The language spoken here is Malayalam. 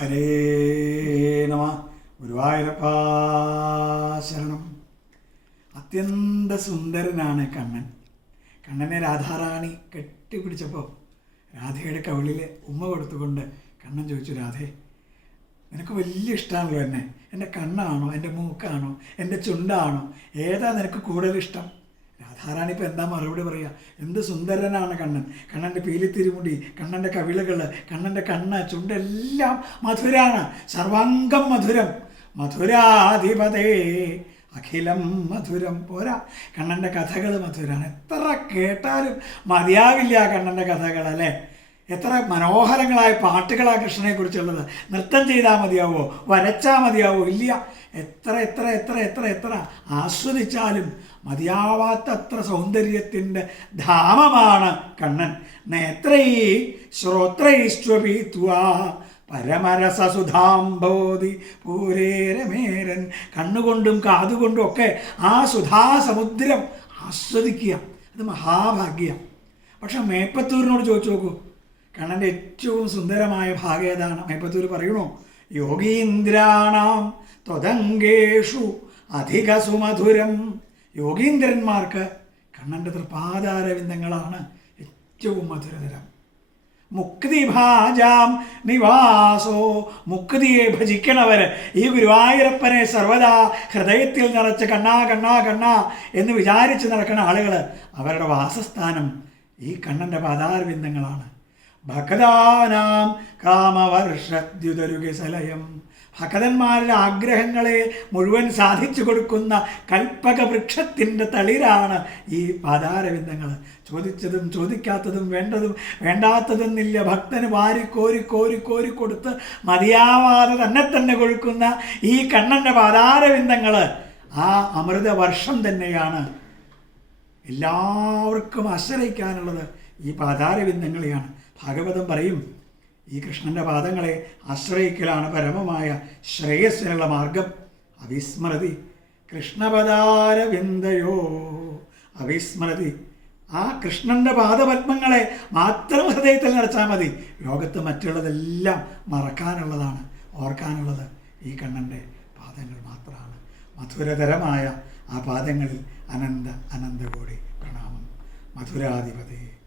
ഹരേ നമ. ഗുരുവായൂരപ്പാ ശരണം. അത്യന്ത സുന്ദരനാണ് കണ്ണൻ. കണ്ണനെ രാധാറാണി കെട്ടിപ്പിടിച്ചപ്പോൾ രാധയുടെ കവിളിൽ ഉമ്മ കൊടുത്തുകൊണ്ട് കണ്ണൻ ചോദിച്ചു രാധേ നിനക്ക് വലിയ ഇഷ്ടമാണല്ലോ എന്നെ. എന്റെ കണ്ണാണോ? എന്റെ മൂക്കാണോ? എന്റെ ചുണ്ടാണോ? ഏതാ നിനക്ക് കൂടുതൽ ഇഷ്ടം? രാധാറാണി ഇപ്പം എന്താ മറുപടി പറയുക എന്ത് സുന്ദരനാണ് കണ്ണൻ. കണ്ണന്റെ പീലിത്തിരിമുടി കണ്ണന്റെ കവിളകൾ കണ്ണന്റെ കണ്ണ് ചുണ്ടെല്ലാം മധുരാണ്. സർവാംഗം മധുരം. മധുരാധിപതേ അഖിലം മധുരം. പോരാ. കണ്ണന്റെ കഥകൾ മധുരാണ്. എത്ര കേട്ടാലും മതിയാവില്ല കണ്ണന്റെ കഥകൾ അല്ലേ? എത്ര മനോഹരങ്ങളായ പാട്ടുകളാ കൃഷ്ണനെക്കുറിച്ചുള്ളത് നൃത്തം ചെയ്താൽ മതിയാവോ? വരച്ചാൽ മതിയാവോ? ഇല്ല. എത്ര എത്ര എത്ര എത്ര എത്ര ആസ്വദിച്ചാലും മതിയാവാത്തത്ര സൗന്ദര്യത്തിന്റെ ധാമമാണ് കണ്ണൻ. നേത്രൈ ശ്രോത്രൈശ്വപീത്വാ പരമരസസുധാംബോധി പൂരേരമേരൻ കണ്ണുകൊണ്ടും കാതുകൊണ്ടും ഒക്കെ ആ സുധാസമുദ്രം ആസ്വദിക്കുക. അത് മഹാഭാഗ്യം. പക്ഷെ മേപ്പത്തൂരിനോട് ചോദിച്ചു നോക്കൂ. കണ്ണന്റെ ഏറ്റവും സുന്ദരമായ ഭാഗം ഏതാണ്? മേപ്പത്തൂർ പറയണോ? യോഗീന്ദ്രാണാം ത്വതങ്കേഷു അധിക സുമധുരം. യോഗീന്ദ്രന്മാർക്ക് കണ്ണന്റെ തൃപാദാരവിന്ദങ്ങളാണ് ഏറ്റവും മധുരതരം. മുക്തിഭാജാം നിവാസോ. മുക്തിയെ ഭജിക്കണവർ ഈ ഗുരുവായൂരപ്പനെ സർവദാ ഹൃദയത്തിൽ നിറച്ച് കണ്ണാ കണ്ണാ കണ്ണാ എന്ന് വിചാരിച്ച് നടക്കുന്ന ആളുകൾ അവരുടെ വാസസ്ഥാനം ഈ കണ്ണന്റെ പാതാരവിന്ദങ്ങളാണ് ഭക്താനാം കാമവർഷദ്യുതരുകസലയം ഭക്തന്മാരുടെ ആഗ്രഹങ്ങളെ മുഴുവൻ സാധിച്ചു കൊടുക്കുന്ന കൽപ്പക വൃക്ഷത്തിന്റെ തളിരാണ് ഈ പാതാരവിന്ദങ്ങൾ ചോദിച്ചതും ചോദിക്കാത്തതും വേണ്ടതും വേണ്ടാത്തതെന്നില്ല. ഭക്തന് വാരി കോരി കോരി കോരി കൊടുത്ത് മതിയാവാതെ തന്നെ തന്നെ കൊഴുക്കുന്ന ഈ കണ്ണന്റെ പാതാരവിന്ദങ്ങൾ ആ അമൃതവർഷം തന്നെയാണ്. എല്ലാവർക്കും ആശ്രയിക്കാനുള്ളത് ഈ പാതാരവിന്ദങ്ങളെയാണ് ഭാഗവതം പറയും ഈ കൃഷ്ണന്റെ പാദങ്ങളെ ആശ്രയിക്കലാണ് പരമമായ ശ്രേയസ്സിനുള്ള മാർഗം. അവിസ്മൃതി. കൃഷ്ണപദാരവിന്ദയോ. അവിസ്മൃതി. ആ കൃഷ്ണന്റെ പാദപത്മങ്ങളെ മാത്രം ഹൃദയത്തിൽ നിറച്ചാൽ മതി. ലോകത്ത് മറ്റുള്ളതെല്ലാം മറക്കാനുള്ളതാണ് ഓർക്കാനുള്ളത് ഈ കണ്ണന്റെ പാദങ്ങൾ മാത്രമാണ്. മധുരതരമായ ആ പാദങ്ങളിൽ അനന്ത അനന്തകോടി പ്രണാമം. മധുരാധിപതി.